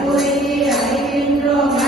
அன்புரையே அடைகின்றோம்